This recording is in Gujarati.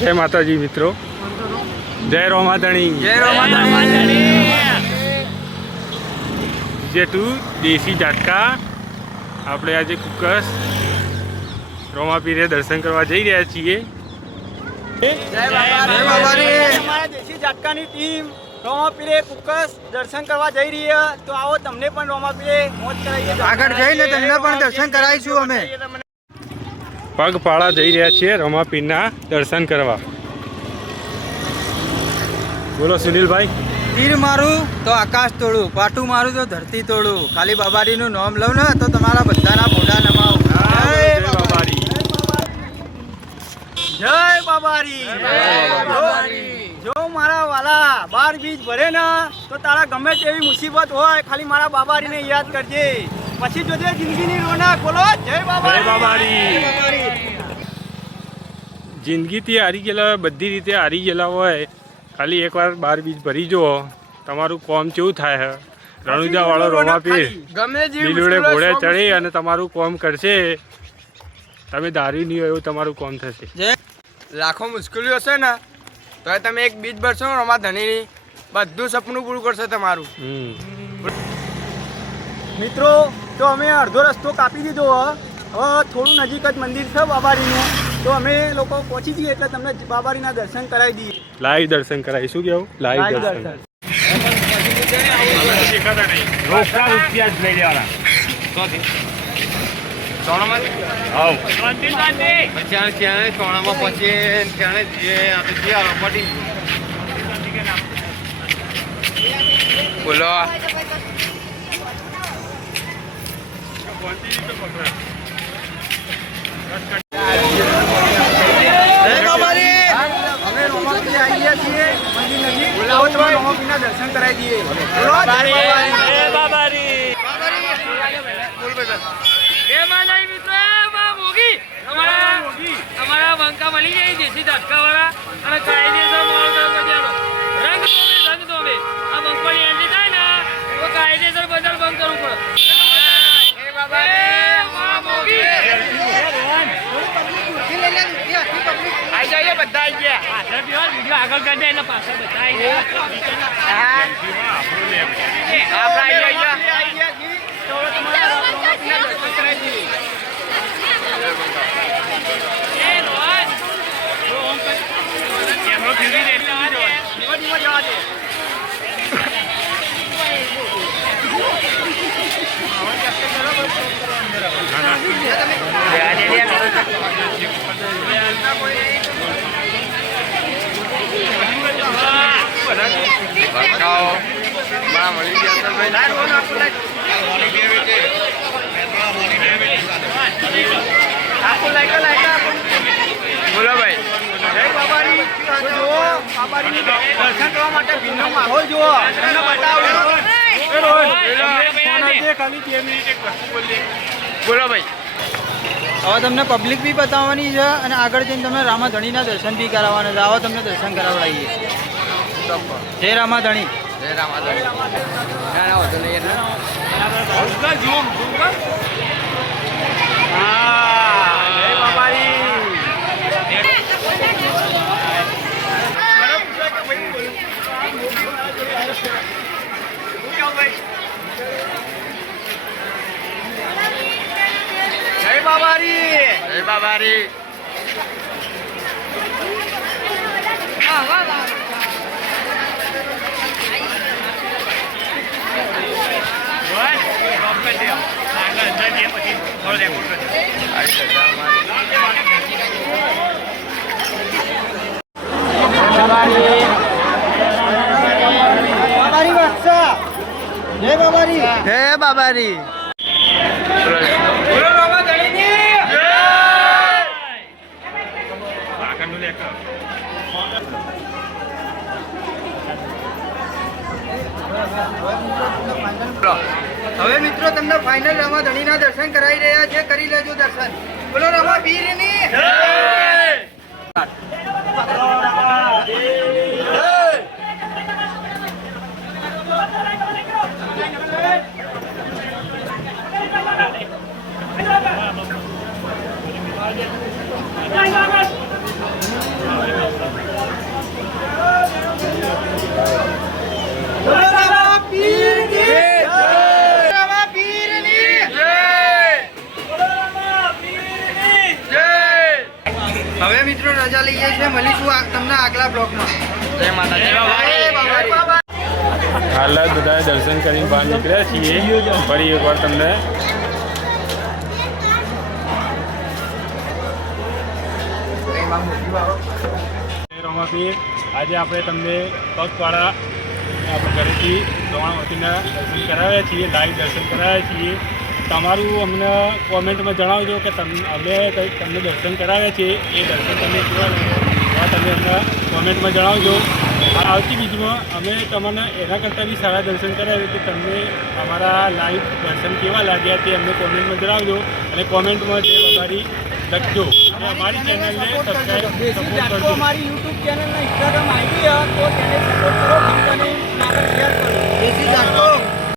જય માતાજી મિત્રો, જય રોમાધણી, જય રોમાધણી। જેટું દેશી ઝાટકા આપણે આજે કુકસ રોમાપીરે દર્શન કરવા જઈ રહ્યા છીએ। જય બાબારી। અમારા દેશી ઝાટકાની ટીમ રોમાપીરે કુકસ દર્શન કરવા જઈ રહી છે, તો આવો તમને પણ રોમાપીરે મોજ કરાવીએ। આગળ જઈને તમને પણ દર્શન કરાવીશું અમે। પગપાળા જઈ રહ્યા છીએ રોમાપીરના દર્શન કરવા। બોલો સુનિલભાઈ। તીર મારું તો આકાશ તોડું, પાટું મારું તો ધરતી તોડું, ખાલી બાબારીનું નામ લઉં ને તો તમારા બધાના મોઢા નમાવું। જય બાબારી, જય બાબારી। જો મારા વાલા 12 બીજ ભરે ને તો તારા ગમે તેવી મુસીબત હોય, ખાલી મારા બાબારીને યાદ કરજે, પછી જોજે જિંદગીની રોનક। બોલો જય બાબારી। જિંદગીથી હારી ગયેલા, બધી રીતે હારી ગયેલા હોય, ખાલી એકવાર 12 બીજ ભરી જુઓ, તમારું કોમ કેવું થાય। રણુજા વાળો રોમાપીર લીલુડે ઘોડે ચડી અને તમારું કોમ કરશે, તમે ધારી નહીં હોય એવું તમારું કોમ થશે। લાખો મુશ્કેલીઓ હશે ને તો તમે એક બીજ ભરશો રોમાધણીની, બધું સપનું પૂરું કરશે તમારું। મિત્રો તો અમે અડધો રસ્તો કાપી દીધો, હવે થોડું નજીક જ મંદિર છે બાબારીનું, તો અમે લોકો પહોંચી જઈએ એટલે તમને બાબારીના દર્શન કરાવી દઈએ। લાઈવ દર્શન કરાય, શું કેવું? લાઈવ દર્શન રોકડા રૂપિયા જ લઈ લેવાના। બોલો દર્શન કરાવી દઈએ। અમારા બંકા મળી જાય દેશી ઝાટકા વાળા અને કાયદેસર રંગ તો અમે આ બંકોની એન્ટ્રી થાય ને તો કાયદેસર બદલ બંધ કરવું પડે। આવી જઈએ બધા આવી ગયા, વિડીયો આગળ કરી દે એટલે પાછળ બધા આવી ગયા। બોલો ભાઈ, જય બાબારી। જુઓ બાબારીનું દર્શન કરવા માટે ભીડનો માહોલ જુઓ, તમને બતાવો। બોલો ભાઈ, હવે તમને પબ્લિક બી બતાવવાની છે અને આગળ જઈને તમને રામાધણીના દર્શન બી કરાવવાના છે। આવો તમને દર્શન કરાવડાવીએ। જય રામાધણી। જય રામાધણી। જય બાબારી। જય બાબારી। જય બાબારી। જય બાબારી। બોલો રોમાધણીની જય। હવે મિત્રો તમને ફાઇનલ રામાધણીના દર્શન કરાવી રહ્યા છે, કરી લેજો દર્શન। બોલો રામાપીરની જય। Bye. રજા લઈએ છીએ. મળીશું તમને આગલા બ્લોગમાં. જય માતાજી. હાલ જ બધા દર્શન કરીને બહાર નીકળ્યા છીએ. ફરી એકવાર તમને રોમાપીર, આજે આપણે તમને પગપાળા આપણે ઘરેથી રોમાવતીના દર્શન કરાવ્યા છીએ, લાઈવ દર્શન કરાવ્યા છીએ. તમારું અમને કોમેન્ટમાં જણાવજો કે અમે તમને દર્શન કરાવ્યા છીએ એ દર્શન તમે કેવા લાગ્યા તમે અમને કોમેન્ટમાં જણાવજો. આવતી બીજમાં અમે તમને એના કરતાં બી સારા દર્શન કરાવ્યું કે તમને અમારા લાઈવ દર્શન કેવા લાગ્યા તે અમને કોમેન્ટમાં જણાવજો અને કોમેન્ટમાં જે અમારી લખજો અને અમારી ચેનલને સબસ્ક્રાઈબ કરજો. અમારી યુટ્યુબ ચેનલના ઇન્સ્ટાગ્રામ આવી તો તેને સપોર્ટ કરો.